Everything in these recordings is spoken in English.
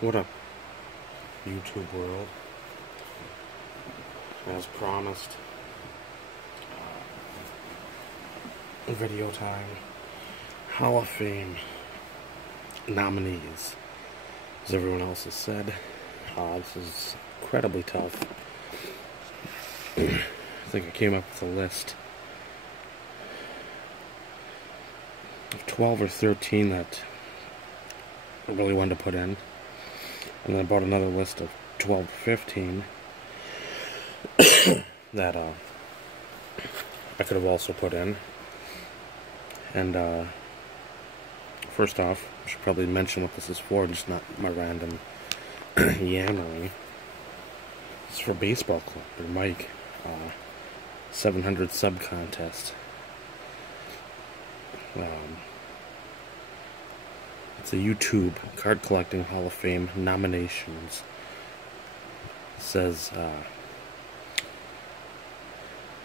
What up, YouTube world? As promised, video time. Hall of Fame nominees. As everyone else has said, this is incredibly tough. I think I came up with a list of 12 or 13 that I really wanted to put in. And then I brought another list of 12 to 15 that I could have also put in. And first off, I should probably mention what this is for, just not my random yammering. It's for Baseball Collector Mike, 700 sub contest. It's a YouTube card collecting Hall of Fame nominations. It says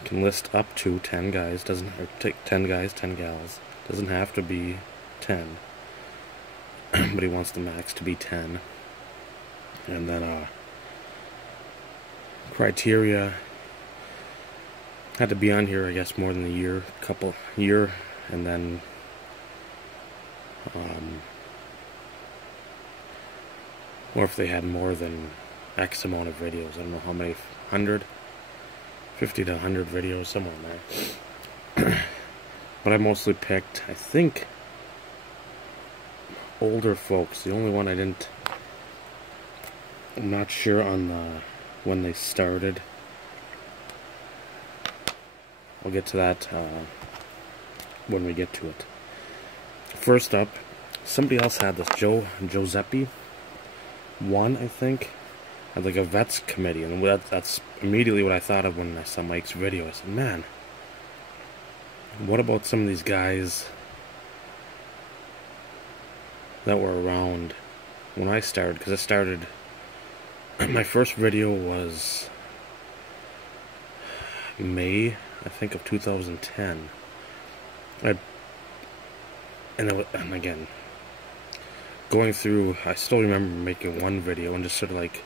can list up to 10 guys. Doesn't take 10 guys, 10 gals. Doesn't have to be 10, but he wants the max to be 10. And then criteria had to be on here, I guess, more than a year, and then or if they had more than X amount of videos. I don't know how many, 50 to 100 videos, somewhere in there. But I mostly picked, I think, older folks. The only one I didn't, I'm not sure on when they started. I'll get to that when we get to it. First up, somebody else had this, Giuseppe won, I think, had like a vets committee, and that's immediately what I thought of when I saw Mike's video. I said, man, what about some of these guys that were around when I started? Because I started, my first video was May, I think, of 2010. And again, going through, I still remember making one video and just sort of like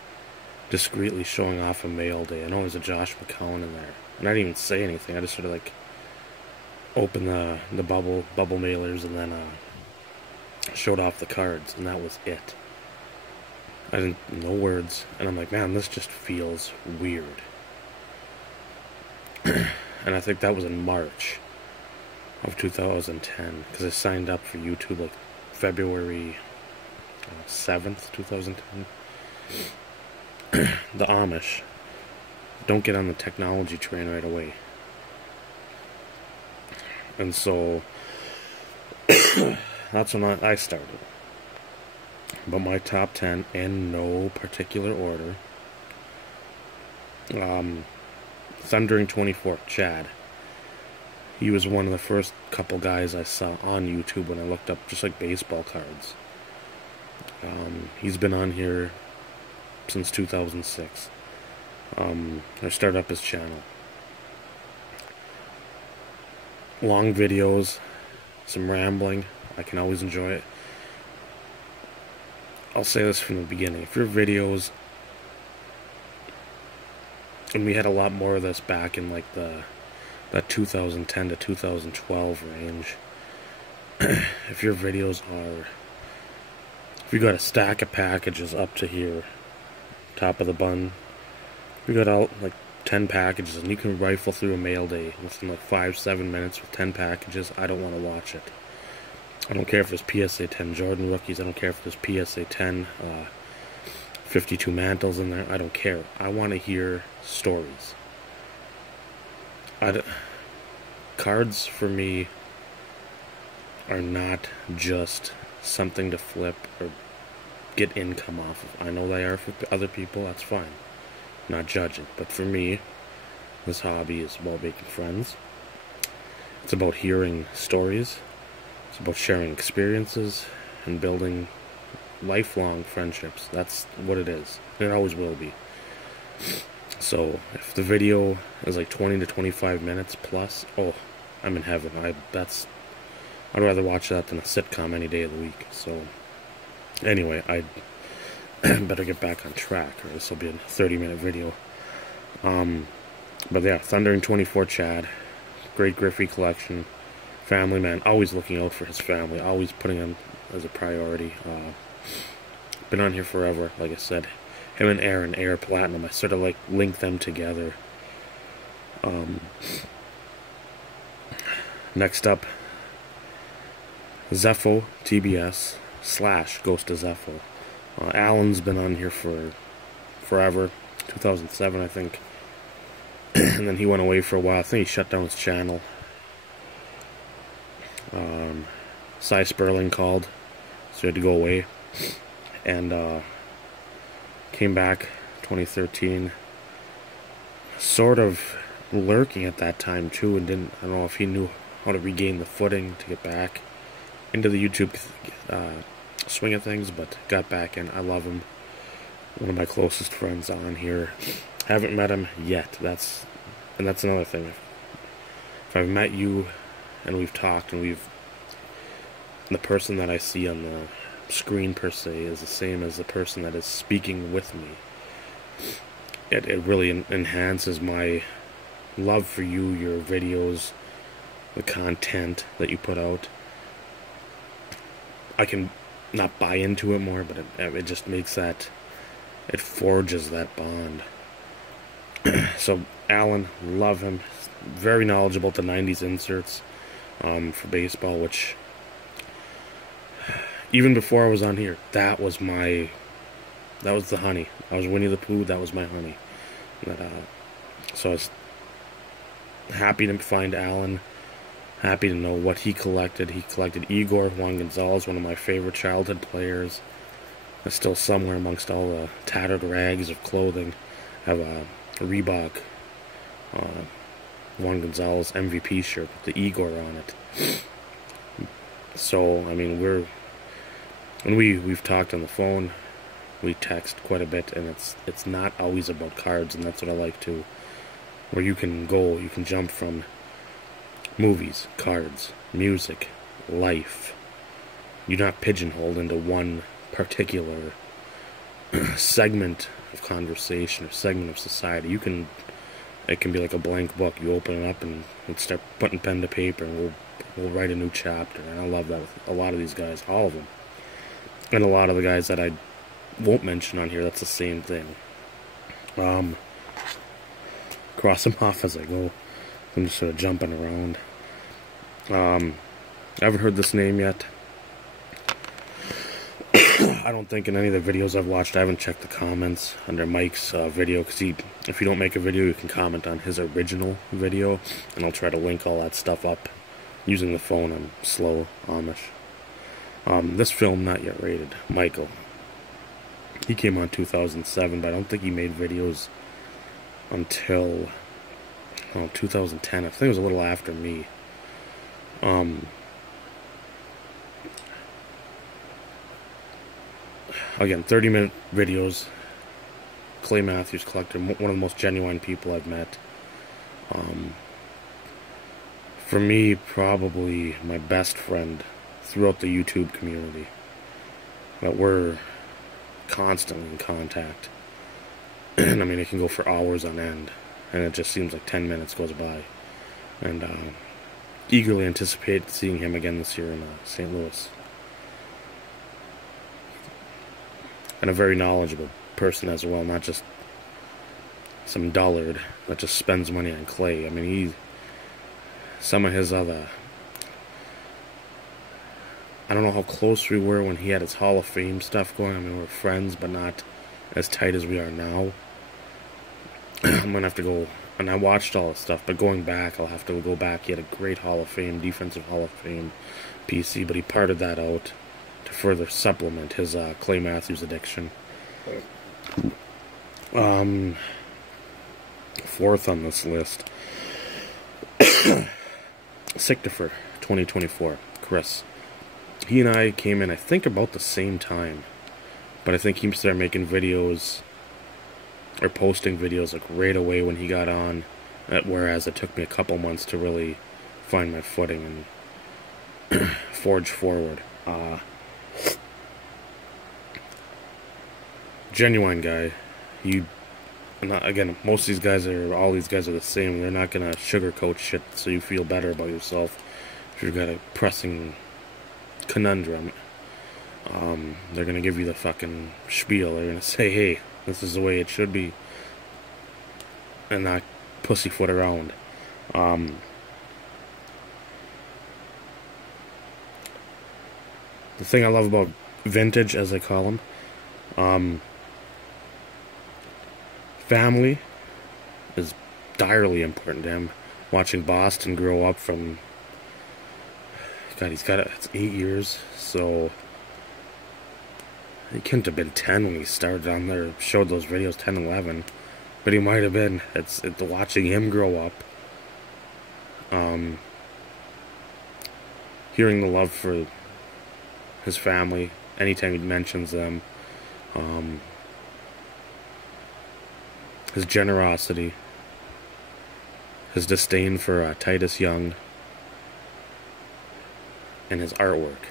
discreetly showing off a mail day. I know there's a Josh McCown in there, and I didn't even say anything. I just sort of like opened the bubble mailers and then showed off the cards, and that was it. I didn't, no words, and I'm like, man, this just feels weird. And I think that was in March of 2010, because I signed up for YouTube like February 7th, 2010. The Amish don't get on the technology train right away. And so that's when I started. But my top 10, in no particular order, Thundering 24, Chad. He was one of the first couple guys I saw on YouTube when I looked up just like baseball cards. He's been on here since 2006. I started up his channel. Long videos, some rambling. I can always enjoy it. I'll say this from the beginning. If your videos, and we had a lot more of this back in like that 2010 to 2012 range. If your videos are, if you got a stack of packages up to here, top of the bun, you got out like 10 packages, and you can rifle through a mail day within like 5-7 minutes with 10 packages, I don't want to watch it. I don't care if there's PSA 10 Jordan rookies, I don't care if there's PSA 10 52 mantles in there, I don't care. I want to hear stories. Cards for me are not just something to flip or get income off of. I know they are for other people, that's fine. I'm not judging. But for me, this hobby is about making friends. It's about hearing stories. It's about sharing experiences and building lifelong friendships. That's what it is. It always will be. So if the video is like 20 to 25 minutes plus, oh, I'm in heaven. I'd rather watch that than a sitcom any day of the week. So anyway, better get back on track, or this will be a 30-minute video. But yeah, Thundering 24 Chad, great Griffey collection, family man, always looking out for his family, always putting him as a priority. Been on here forever, like I said. Him and Aaron, Air Platinum, I sort of like link them together. Next up, Zepho TBS / Ghost of Zepho. Alan's been on here for forever, 2007 I think, and then he went away for a while. I think he shut down his channel. Cy Sperling called, so he had to go away, and came back 2013, sort of lurking at that time too, and I don't know if he knew how to regain the footing to get back into the YouTube swing of things, but got back in. I love him. One of my closest friends on here. Haven't met him yet. That's another thing. If I've met you and we've talked and the person that I see on the screen per se is the same as the person that is speaking with me. It really enhances my love for you, your videos, the content that you put out. I can not buy into it more, but it just makes that, it forges that bond. So Alan, love him, very knowledgeable at the 90s inserts for baseball, which even before I was on here, that was the honey. I was Winnie the Pooh, that was my honey. So I was happy to find Alan, happy to know what he collected. He collected Igor Juan Gonzalez, one of my favorite childhood players. That's still somewhere amongst all the tattered rags of clothing. I have a Reebok Juan Gonzalez MVP shirt with the Igor on it. So, I mean, we've talked on the phone, we text quite a bit, and it's not always about cards, and that's what I like too. Where you can jump from movies, cards, music, life. You're not pigeonholed into one particular segment of conversation or segment of society. It can be like a blank book. You open it up and start putting pen to paper, and we'll write a new chapter. And I love that with a lot of these guys, all of them. And a lot of the guys that I won't mention on here, that's the same thing. Cross them off as I go. I'm just sort of jumping around. I haven't heard this name yet. I don't think in any of the videos I've watched, I haven't checked the comments under Mike's video, because if you don't make a video, you can comment on his original video, and I'll try to link all that stuff up. Using the phone, I'm slow Amish. This film, not yet rated. Michael. He came on 2007, but I don't think he made videos until 2010. I think it was a little after me. Again, 30-minute videos. Clay Matthews collector, one of the most genuine people I've met. For me, probably my best friend throughout the YouTube community. That we're constantly in contact. And I mean, it can go for hours on end, and it just seems like 10 minutes goes by. And eagerly anticipate seeing him again this year in St. Louis. And a very knowledgeable person as well, not just some dullard that just spends money on clay. I mean, some of his other, I don't know how close we were when he had his Hall of Fame stuff going. I mean, we were friends, but not as tight as we are now. I'm going to have to go, and I watched all this stuff, but going back, I'll have to go back. He had a great Hall of Fame, defensive Hall of Fame PC, but he parted that out to further supplement his Clay Matthews addiction. Fourth on this list, Sictifer 2024, Chris. He and I came in, I think, about the same time, but I think he started making videos or posting videos like right away when he got on, whereas it took me a couple months to really find my footing and forge forward. genuine guy. He, again, most of these guys all these guys are the same. They're not gonna sugarcoat shit so you feel better about yourself. If you've got a pressing conundrum, they're gonna give you the fucking spiel. They're gonna say, hey, this is the way it should be, and not pussyfoot around. The thing I love about vintage, as I call them, family is direly important to him. Watching Boston grow up from, God, it's 8 years, so he couldn't have been 10 when he started on there, showed those videos, 10, 11, but he might have been. It's watching him grow up, hearing the love for his family, anytime he mentions them, his generosity, his disdain for Titus Young, and his artwork.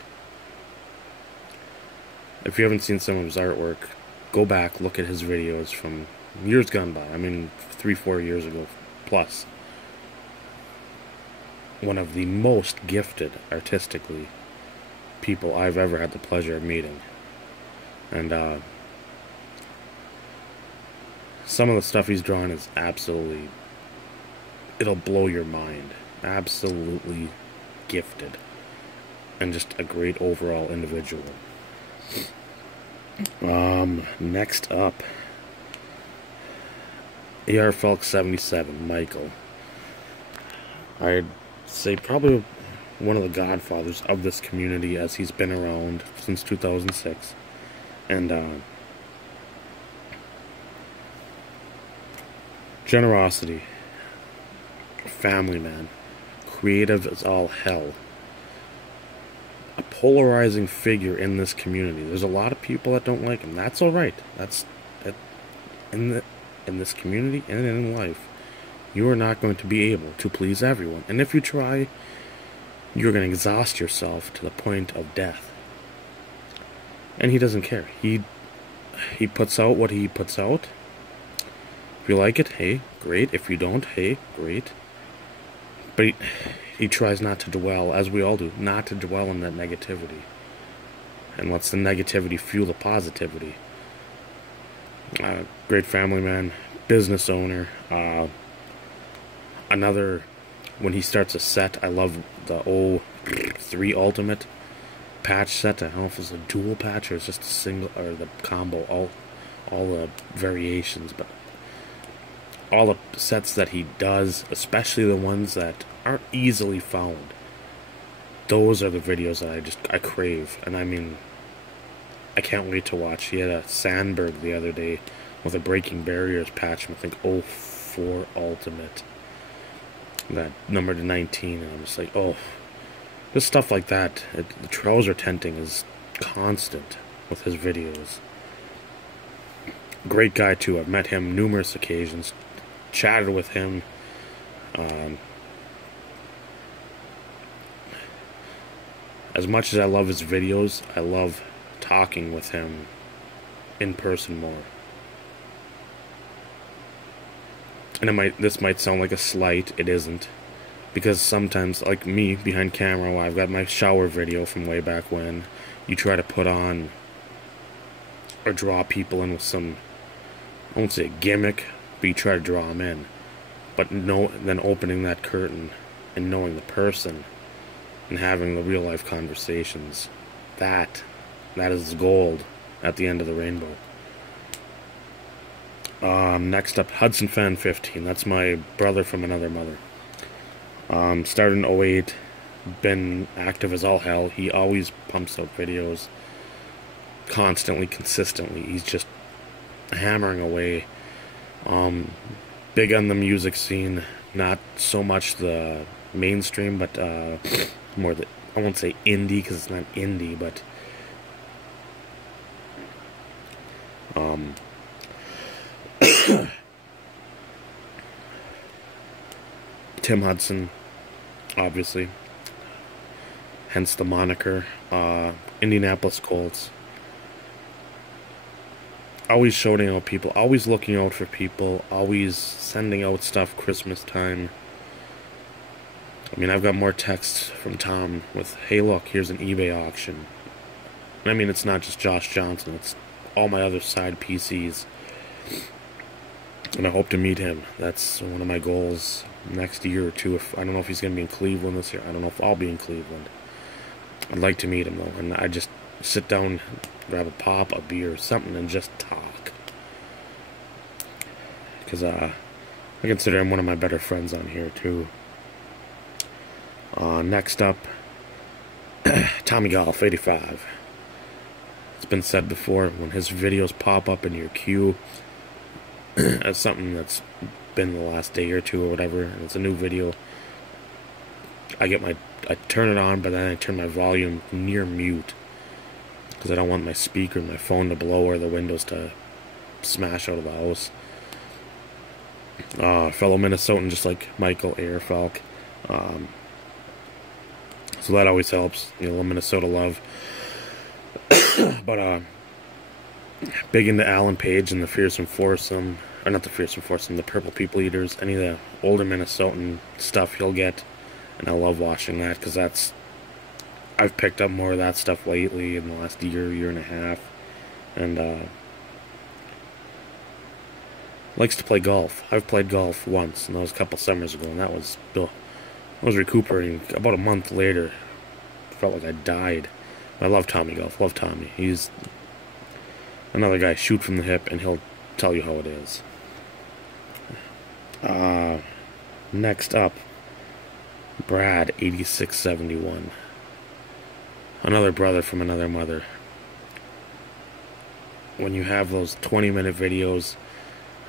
If you haven't seen some of his artwork, go back, look at his videos from years gone by. I mean, 3-4 years ago plus. One of the most gifted artistically people I've ever had the pleasure of meeting. And some of the stuff he's drawn is absolutely, it'll blow your mind. Absolutely gifted. And just a great overall individual. Next up, AR Felk 77, Michael. I'd say probably one of the godfathers of this community, as he's been around since 2006. And generosity, family man, creative as all hell, a polarizing figure in this community. There's a lot of people that don't like him. That's all right. That's in this community and in life. You are not going to be able to please everyone, and if you try, you're going to exhaust yourself to the point of death. And he doesn't care. He puts out what he puts out. If you like it, hey, great. If you don't, hey, great. But he tries not to dwell, as we all do, not to dwell in that negativity. And lets the negativity fuel the positivity. Great family man, business owner. Another, when he starts a set, I love the 03 Ultimate patch set. I don't know if it's a dual patch or it's just a single, or the combo, all the variations, but all the sets that he does, especially the ones that aren't easily found, those are the videos that I crave. And I mean, I can't wait to watch. He had a Sandberg the other day with a Breaking Barriers patch, I think 04 Ultimate, that numbered to 19, and I'm just like, oh, just stuff like that. The trouser tenting is constant with his videos. Great guy too. I've met him numerous occasions, chatted with him. As much as I love his videos, I love talking with him in person more. And this might sound like a slight, it isn't. Because sometimes, like me, behind camera, while I've got my shower video from way back when, you try to put on or draw people in with some, I won't say a gimmick, but you try to draw them in. But then opening that curtain and knowing the person and having the real life conversations, that is gold at the end of the rainbow. Next up, Hudson Fan 15. That's my brother from another mother. Started in 08, been active as all hell. He always pumps out videos constantly, consistently. He's just hammering away. Big on the music scene, not so much the mainstream, but more the, I won't say indie because it's not indie, but Tim Hudson, obviously, hence the moniker. Indianapolis Colts. always shouting out people, always looking out for people, always sending out stuff Christmas time. I mean, I've got more texts from Tom with, hey look, here's an eBay auction. And I mean, it's not just Josh Johnson, it's all my other side PCs. And I hope to meet him. That's one of my goals next year or two. I don't know if he's going to be in Cleveland this year. I don't know if I'll be in Cleveland. I'd like to meet him, though. And I just sit down, grab a pop, a beer, something, and just talk. Because I consider him one of my better friends on here, too. Next up, Tommy Golf, 85. It's been said before, when his videos pop up in your queue, as something that's been the last day or two or whatever, and it's a new video, I turn it on, but then I turn my volume near mute, because I don't want my speaker and my phone to blow or the windows to smash out of the house. Fellow Minnesotan, just like Michael Airfalk. So that always helps, you know, Minnesota love. But big into Alan Page and the Fearsome Foursome, or not the Fearsome Foursome, the Purple People Eaters, any of the older Minnesotan stuff he'll get, and I love watching that, because I've picked up more of that stuff lately in the last year and a half, and likes to play golf. I've played golf once, and that was a couple summers ago, and I was recuperating. About a month later, felt like I died. I love Tommy Golf, love Tommy. He's another guy, shoot from the hip, and he'll tell you how it is. Next up, Brad, 8671. Another brother from another mother. When you have those 20-minute videos,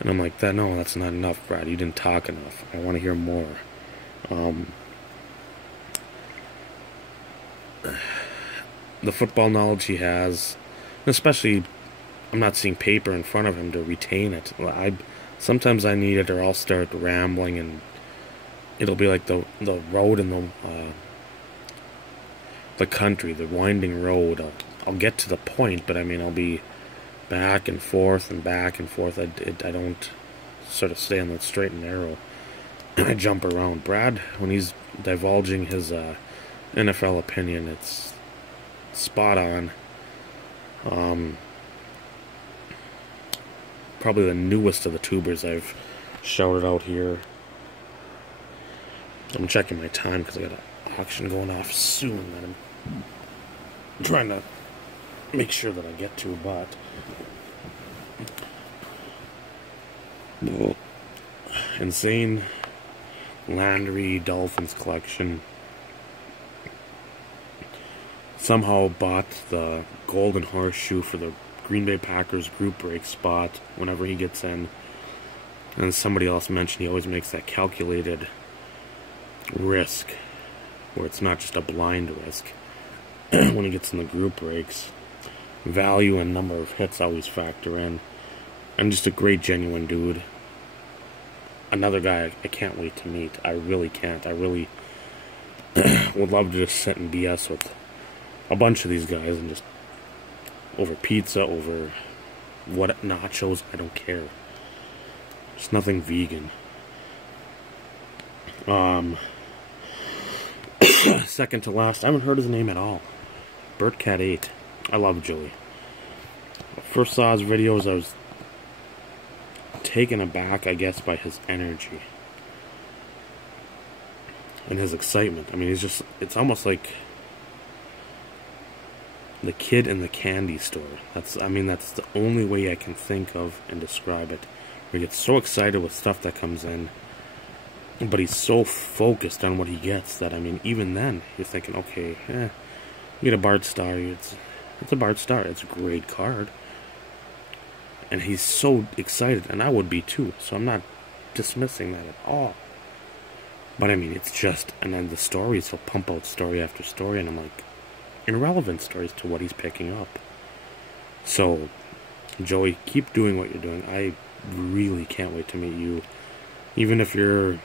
and I'm like, no, that's not enough, Brad. You didn't talk enough. I want to hear more. The football knowledge he has, especially, I'm not seeing paper in front of him to retain it. Sometimes I need it, or I'll start rambling, and it'll be like the road in the country, the winding road. I'll get to the point, but I mean, I'll be back and forth and back and forth. I don't sort of stay on that straight and narrow. I jump around. Brad, when he's divulging his NFL opinion, it's spot on. Probably the newest of the tubers I've shouted out here. I'm checking my time because I got an auction going off soon that I'm trying to make sure that I get to, but Insane Landry Dolphins collection. Somehow bought the golden horseshoe for the Green Bay Packers group break spot whenever he gets in. And somebody else mentioned he always makes that calculated risk, where it's not just a blind risk when he gets in the group breaks. Value and number of hits always factor in. I'm just a great, genuine dude. Another guy I can't wait to meet. I really can't. I really would love to just sit and BS with a bunch of these guys and just over pizza, over what nachos, I don't care. It's nothing vegan. Second to last, I haven't heard his name at all. BurtCat8. I love Joey. First saw his videos, I was taken aback, I guess, by his energy and his excitement. I mean, it's almost like the kid in the candy store. That's the only way I can think of and describe it. Where he gets so excited with stuff that comes in, but he's so focused on what he gets that, I mean, even then, you're thinking, okay, you get a Bart Star, it's a Bart Star, it's a great card. And he's so excited, and I would be too, so I'm not dismissing that at all. But I mean, it's just, and then the stories, he'll pump out story after story, and I'm like, irrelevant stories to what he's picking up. So, Joey, keep doing what you're doing. I really can't wait to meet you. Even if you're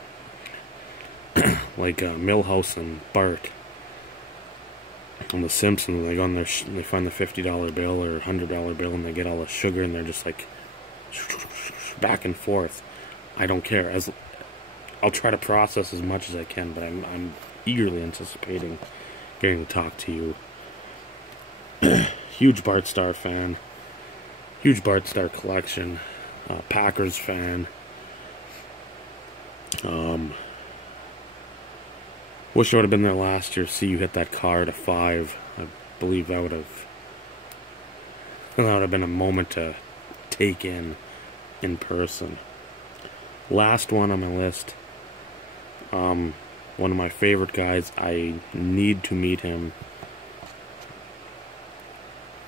like Milhouse and Bart, on The Simpsons, they go on they find the $50 bill or $100 bill, and they get all the sugar, and they're just like back and forth. I don't care. I'll try to process as much as I can, but I'm eagerly anticipating getting to talk to you. Huge Bart Starr fan. Huge Bart Starr collection. Packers fan. Wish I would have been there last year to see you hit that card at 5. I believe that would have been a moment to take in person. Last one on my list. One of my favorite guys. I need to meet him.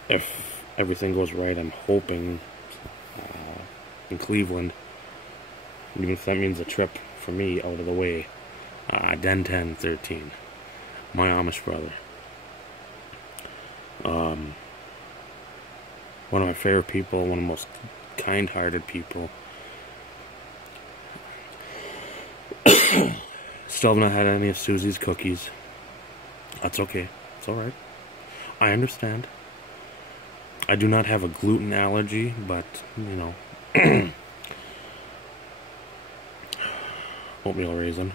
If everything goes right, I'm hoping in Cleveland. Even if that means a trip for me out of the way. Den 1013. My Amish brother. One of my favorite people, one of the most kind-hearted people. Still have not had any of Susie's cookies. That's okay. It's alright. I understand. I do not have a gluten allergy, but, you know. Oatmeal raisin.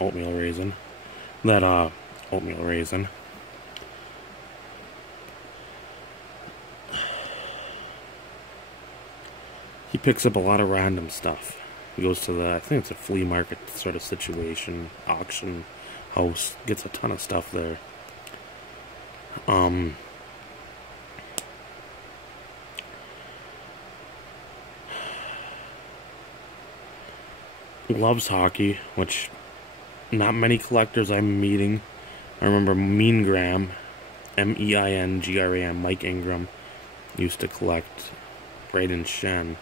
Oatmeal raisin. Oatmeal raisin. He picks up a lot of random stuff. He goes to I think it's a flea market sort of situation, auction house, gets a ton of stuff there. Loves hockey, which not many collectors I'm meeting. I remember Mean Graham, M-E-I-N-G-R-A-M, Mike Ingram, used to collect Braden Shen,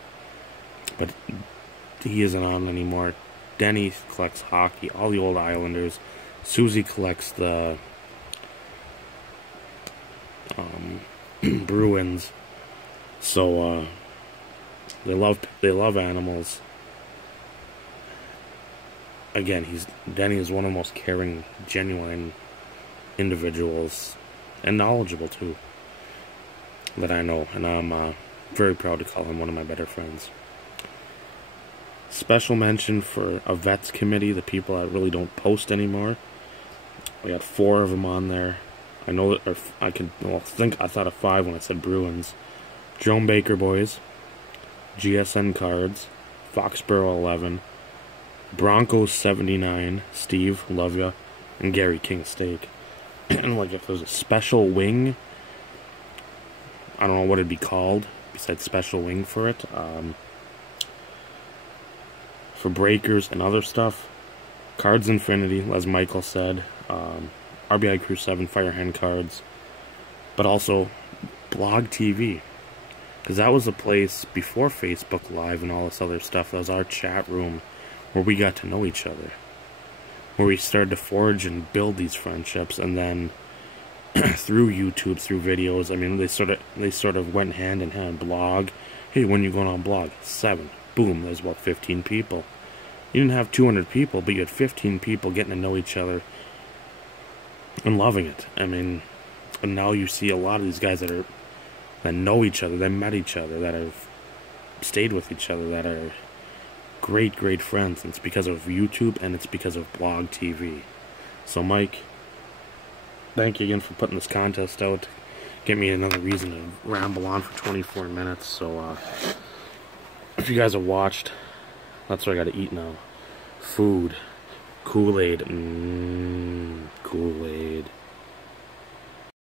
but he isn't on anymore. Denny collects hockey, all the old Islanders. Susie collects the Bruins. So they love animals. Again, Denny is one of the most caring, genuine individuals, and knowledgeable too, that I know, and I'm very proud to call him one of my better friends. Special mention for a vets committee, the people that really don't post anymore. We had 4 of them on there. I know that, or I thought of 5 when I said Bruins. Joan Baker Boys, GSN Cards, Foxborough 11, Broncos 79, Steve, love ya, and Gary King Steak. And like, if there's a special wing, I don't know what it'd be called besides special wing for it. For breakers and other stuff, Cards Infinity, as Michael said, RBI Crew 7, Firehand Cards, but also Blog TV, because that was a place before Facebook Live and all this other stuff. That was our chat room where we got to know each other, where we started to forge and build these friendships, and then through YouTube, through videos, I mean, they sort of went hand in hand. Blog, hey, when you going on blog? 7, boom, there's about 15 people. You didn't have 200 people, but you had 15 people getting to know each other and loving it. I mean, and now you see a lot of these guys that know each other, that met each other, that have stayed with each other, that are great, great friends. And it's because of YouTube, and it's because of Blog TV. So, Mike, thank you again for putting this contest out. Get me another reason to ramble on for 24 minutes. So, if you guys have watched, that's what I got to eat now. Food. Kool-Aid. Kool-Aid.